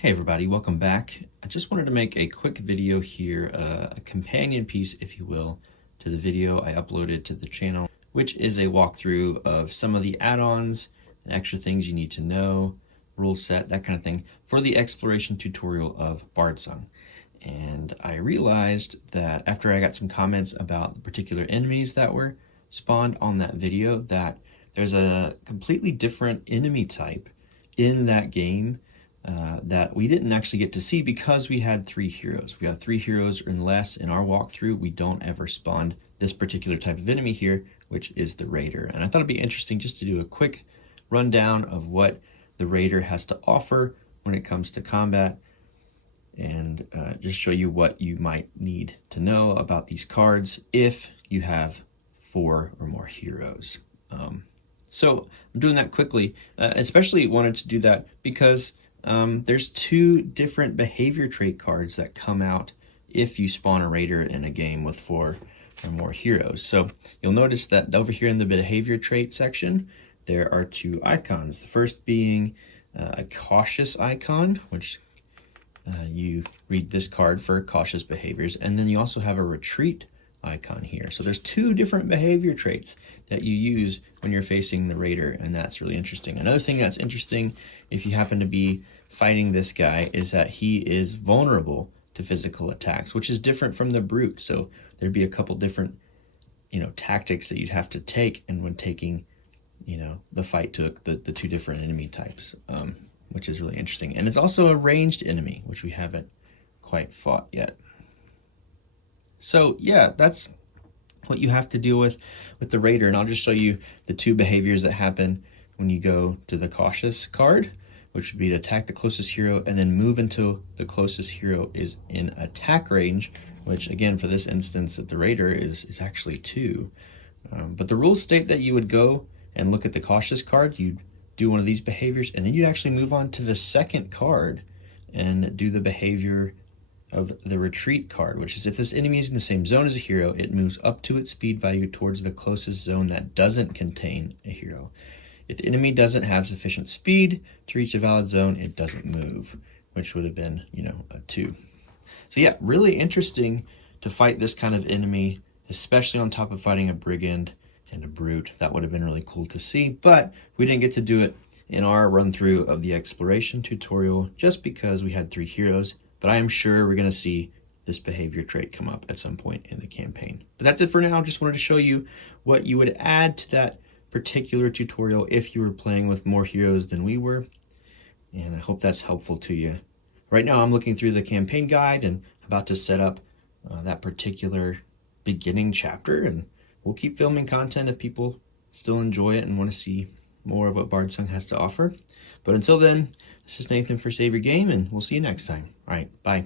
Hey everybody, welcome back. I just wanted to make a quick video here, a companion piece, if you will, to the video I uploaded to the channel, which is a walkthrough of some of the add-ons and extra things you need to know, rule set, that kind of thing, for the exploration tutorial of Bardsung. And I realized that after I got some comments about the particular enemies that were spawned on that video, that there's a completely different enemy type in that game that we didn't actually get to see because we had 3 heroes. We have 3 heroes or less in our walkthrough. We don't ever spawn this particular type of enemy here, which is the Raider. And I thought it'd be interesting just to do a quick rundown of what the Raider has to offer when it comes to combat, and just show you what you might need to know about these cards if you have 4 or more heroes. So I'm doing that quickly, especially wanted to do that because there's 2 different behavior trait cards that come out if you spawn a Raider in a game with 4 or more heroes. So you'll notice that over here in the behavior trait section, there are 2 icons. The first being a cautious icon, which you read this card for cautious behaviors, and then you also have a retreat icon here. So there's 2 different behavior traits that you use when you're facing the Raider, and that's really interesting. Another thing that's interesting if you happen to be fighting this guy is that he is vulnerable to physical attacks, which is different from the Brute. So there'd be a couple different, tactics that you'd have to take, and when taking, the fight to the 2 different enemy types, which is really interesting. And it's also a ranged enemy, which we haven't quite fought yet. So yeah, that's what you have to deal with the Raider, and I'll just show you the 2 behaviors that happen when you go to the cautious card, which would be to attack the closest hero and then move until the closest hero is in attack range, which again, for this instance at the Raider is actually 2. But the rules state that you would go and look at the cautious card, you'd do one of these behaviors, and then you'd actually move on to the second card and do the behavior of the retreat card, which is if this enemy is in the same zone as a hero, it moves up to its speed value towards the closest zone that doesn't contain a hero. If the enemy doesn't have sufficient speed to reach a valid zone, it doesn't move, which would have been, a 2. So yeah, really interesting to fight this kind of enemy, especially on top of fighting a Brigand and a Brute. That would have been really cool to see, but we didn't get to do it in our run through of the exploration tutorial just because we had 3 heroes. But I am sure we're going to see this behavior trait come up at some point in the campaign. But that's it for now. Just wanted to show you what you would add to that particular tutorial if you were playing with more heroes than we were. And I hope that's helpful to you. Right now I'm looking through the campaign guide and about to set up that particular beginning chapter. And we'll keep filming content if people still enjoy it and want to see more of what Bardsung has to offer. But until then, this is Nathan for Save Your Game, and we'll see you next time. All right, bye.